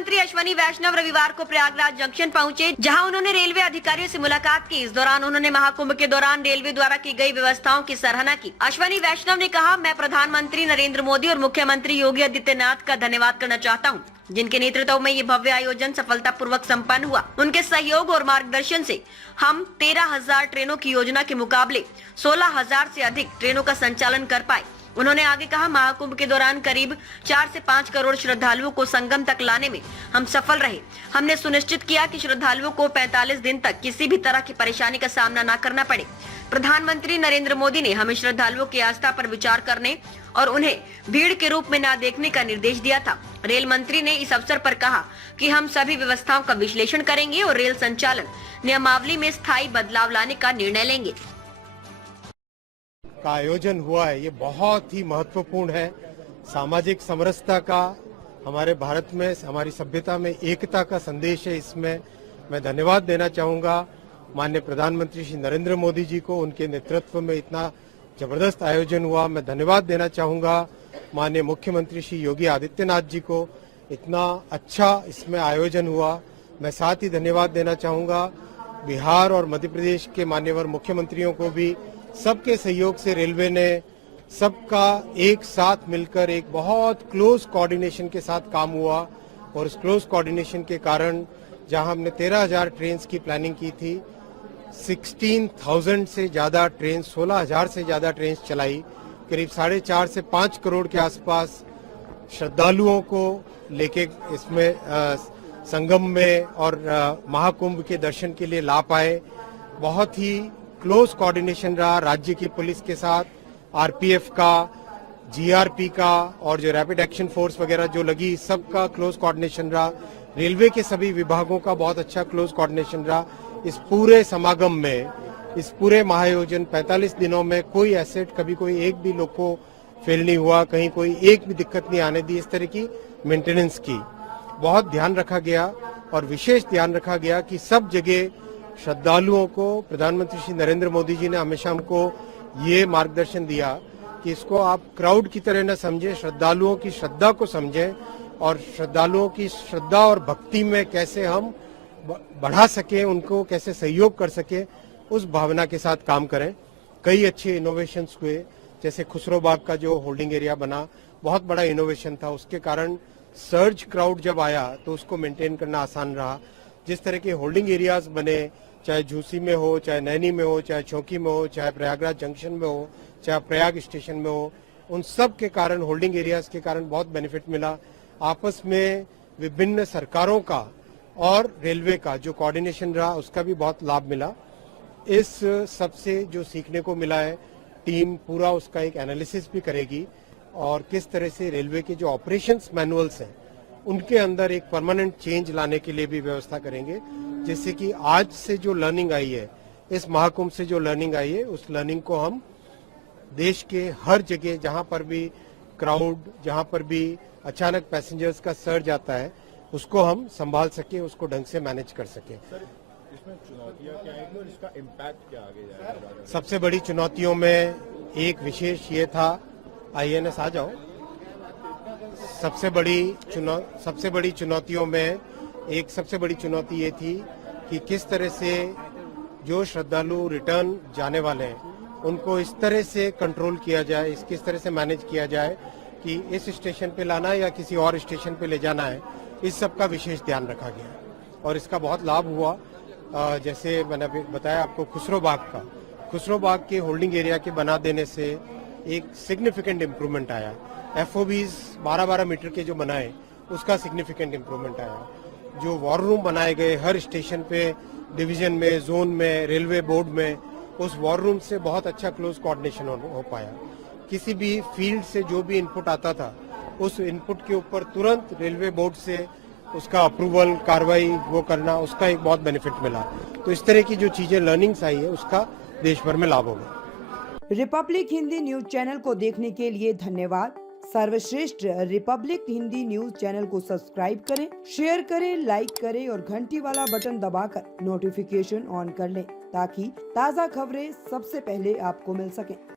मंत्री अश्वनी वैष्णव रविवार को प्रयागराज जंक्शन पहुंचे, जहां उन्होंने रेलवे अधिकारियों से मुलाकात की। इस दौरान उन्होंने महाकुंभ के दौरान रेलवे द्वारा की गई व्यवस्थाओं की सराहना की। अश्वनी वैष्णव ने कहा, मैं प्रधानमंत्री नरेंद्र मोदी और मुख्यमंत्री योगी आदित्यनाथ का धन्यवाद करना चाहता हूं, जिनके नेतृत्व में ये भव्य आयोजन सफलतापूर्वक संपन्न हुआ। उनके सहयोग और मार्गदर्शन से हम 13,000 ट्रेनों की योजना के मुकाबले 16,000 से अधिक ट्रेनों का संचालन कर पाए। उन्होंने आगे कहा, महाकुंभ के दौरान करीब 4 से 5 करोड़ श्रद्धालुओं को संगम तक लाने में हम सफल रहे। हमने सुनिश्चित किया कि श्रद्धालुओं को 45 दिन तक किसी भी तरह की परेशानी का सामना न करना पड़े। प्रधानमंत्री नरेंद्र मोदी ने हमें श्रद्धालुओं की आस्था पर विचार करने और उन्हें भीड़ के रूप में न देखने का निर्देश दिया था। रेल मंत्री ने इस अवसर पर कहा कि हम सभी व्यवस्थाओं का विश्लेषण करेंगे और रेल संचालन नियमावली में स्थायी बदलाव लाने का निर्णय लेंगे। का आयोजन हुआ है, ये बहुत ही महत्वपूर्ण है। सामाजिक समरसता का, हमारे भारत में हमारी सभ्यता में एकता का संदेश है। इसमें मैं धन्यवाद देना चाहूँगा माननीय प्रधानमंत्री श्री नरेंद्र मोदी जी को। उनके नेतृत्व में इतना जबरदस्त आयोजन हुआ। मैं धन्यवाद देना चाहूँगा माननीय मुख्यमंत्री श्री योगी आदित्यनाथ जी को, इतना अच्छा इसमें आयोजन हुआ। मैं साथ ही धन्यवाद देना चाहूँगा बिहार और मध्य प्रदेश के मान्यवर मुख्यमंत्रियों को भी। सबके सहयोग से रेलवे ने सबका एक साथ मिलकर एक बहुत क्लोज कोऑर्डिनेशन के साथ काम हुआ, और उस क्लोज कोऑर्डिनेशन के कारण जहां हमने 13,000 ट्रेन की प्लानिंग की थी, 16,000 से ज़्यादा ट्रेन, 16,000 से ज़्यादा ट्रेन चलाई। करीब 4.5 से 5 करोड़ के आसपास श्रद्धालुओं को लेके इसमें संगम में और महाकुंभ के दर्शन के लिए ला पाए। बहुत ही क्लोज कोऑर्डिनेशन रहा राज्य की पुलिस के साथ, आरपीएफ का, जीआरपी का और जो रैपिड एक्शन फोर्स वगैरह जो लगी, सबका क्लोज कोऑर्डिनेशन रहा। रेलवे के सभी विभागों का बहुत अच्छा क्लोज कोऑर्डिनेशन रहा। इस पूरे समागम में, इस पूरे महाआयोजन 45 दिनों में कोई एसेट, कभी कोई एक भी लोग को फेल नहीं हुआ, कहीं कोई एक भी दिक्कत नहीं आने दी। इस तरह की मेंटेनेंस की बहुत ध्यान रखा गया, और विशेष ध्यान रखा गया कि सब जगह श्रद्धालुओं को प्रधानमंत्री श्री नरेंद्र मोदी जी ने हमेशा हमको ये मार्गदर्शन दिया कि इसको आप क्राउड की तरह न समझें, श्रद्धालुओं की श्रद्धा को समझें, और श्रद्धालुओं की श्रद्धा और भक्ति में कैसे हम बढ़ा सकें, उनको कैसे सहयोग कर सकें, उस भावना के साथ काम करें। कई अच्छे इनोवेशंस हुए, जैसे खुसरो बाग का जो होल्डिंग एरिया बना, बहुत बड़ा इनोवेशन था। उसके कारण सर्ज क्राउड जब आया तो उसको मेंटेन करना आसान रहा। जिस तरह के होल्डिंग एरियाज बने, चाहे झूसी में हो, चाहे नैनी में हो, चाहे चौकी में हो, चाहे प्रयागराज जंक्शन में हो, चाहे प्रयाग स्टेशन में हो, उन सब के कारण, होल्डिंग एरियाज के कारण बहुत बेनिफिट मिला। आपस में विभिन्न सरकारों का और रेलवे का जो कोऑर्डिनेशन रहा, उसका भी बहुत लाभ मिला। इस सबसे जो सीखने को मिला है, टीम पूरा उसका एक एनालिसिस भी करेगी, और किस तरह से रेलवे के जो ऑपरेशंस मैनुअल्स हैं उनके अंदर एक परमानेंट चेंज लाने के लिए भी व्यवस्था करेंगे, जिससे कि आज से जो लर्निंग आई है, इस महाकुंभ से जो लर्निंग आई है, उस लर्निंग को हम देश के हर जगह जहां पर भी क्राउड, जहां पर भी अचानक पैसेंजर्स का सर्ज आता है, उसको हम संभाल सके, उसको ढंग से मैनेज कर सके। सर, इसमें चुनौतियां क्या है और इसका इम्पैक्ट क्या आगे जाएगा? सबसे बड़ी चुनौतियों में एक विशेष ये था, आईएनएस आ जाओ, सबसे बड़ी चुनौतियों में एक सबसे बड़ी चुनौती ये थी कि किस तरह से जो श्रद्धालु रिटर्न जाने वाले हैं उनको इस तरह से कंट्रोल किया जाए, किस तरह से मैनेज किया जाए कि इस स्टेशन पे लाना है या किसी और स्टेशन पे ले जाना है। इस सब का विशेष ध्यान रखा गया, और इसका बहुत लाभ हुआ। जैसे मैंने बताया आपको, खुसरो बाग के होल्डिंग एरिया के बना देने से एक सिग्निफिकेंट इम्प्रूवमेंट आया। एफओबीज 12-12 मीटर के जो बनाए, उसका सिग्निफिकेंट इम्प्रूवमेंट आया। जो वॉर रूम बनाए गए हर स्टेशन पे, डिवीजन में, जोन में, रेलवे बोर्ड में, उस वॉर रूम से बहुत अच्छा क्लोज कोऑर्डिनेशन हो पाया। किसी भी फील्ड से जो भी इनपुट आता था, उस इनपुट के ऊपर तुरंत रेलवे बोर्ड से उसका अप्रूवल, कार्रवाई वो करना, उसका एक बहुत बेनिफिट मिला। तो इस तरह की जो चीजें लर्निंग्स आई है, उसका देश भर में लाभ होगा। रिपब्लिक हिंदी न्यूज चैनल को देखने के लिए धन्यवाद। सर्वश्रेष्ठ रिपब्लिक हिंदी न्यूज चैनल को सब्सक्राइब करें, शेयर करें, लाइक करें और घंटी वाला बटन दबाकर नोटिफिकेशन ऑन कर लें, ताकि ताज़ा खबरें सबसे पहले आपको मिल सकें।